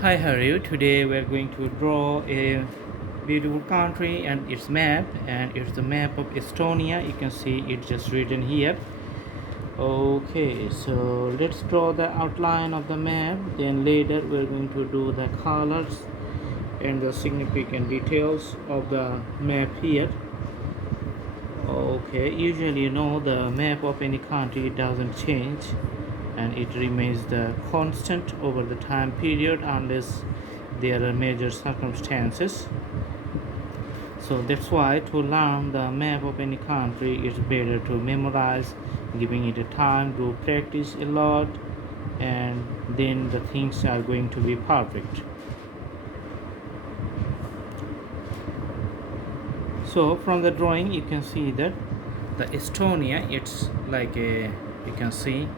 Hi, how are you? Today we are going to draw a beautiful country and its map, and it's the map of Estonia. You can see it just written here. Okay, so let's draw the outline of the map. Then later we're going to do the colors and the significant details of the map here. Okay, usually the map of any country doesn't change and it remains the constant over the time period unless there are major circumstances. So that's why to learn the map of any country it's better to memorize, giving it a time to practice a lot, and then the things are going to be perfect. So from the drawing you can see that the Estonia, it's like a, you can see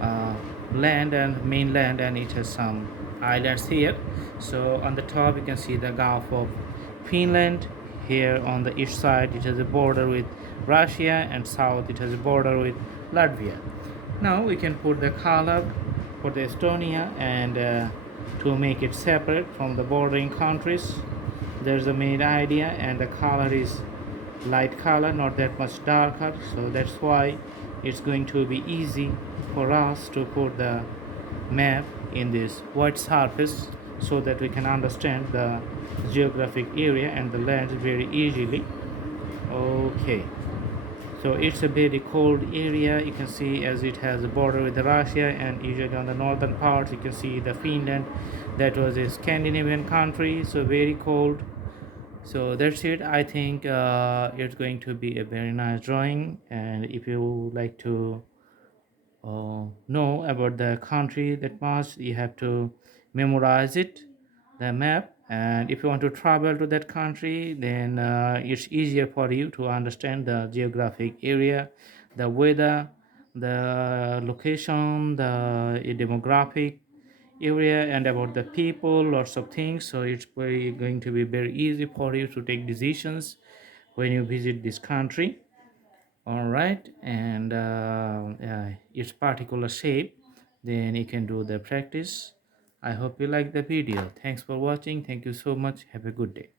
uh, land and mainland, and it has some islands here. So on the top you can see the Gulf of Finland. Here on the east side it has a border with Russia, and south it has a border with Latvia. Now we can put the color for the Estonia, and to make it separate from the bordering countries, there's a main idea, and the color is light color, not that much darker, so that's why it's going to be easy for us to put the map in this white surface so that we can understand the geographic area and the land very easily. Okay, so it's a very cold area, you can see, as it has a border with Russia, and usually on the northern parts you can see the Finland, that was a Scandinavian country, so very cold. So that's it. I think it's going to be a very nice drawing, and if you like to know about the country that much, you have to memorize it, the map. And if you want to travel to that country, then it's easier for you to understand the geographic area, the weather, the location, the demographic area, and about the people, lots of things. So it's very going to be very easy for you to take decisions when you visit this country. All right, and its particular shape, then you can do the practice. I hope you like the video. Thanks for watching. Thank you so much. Have a good day.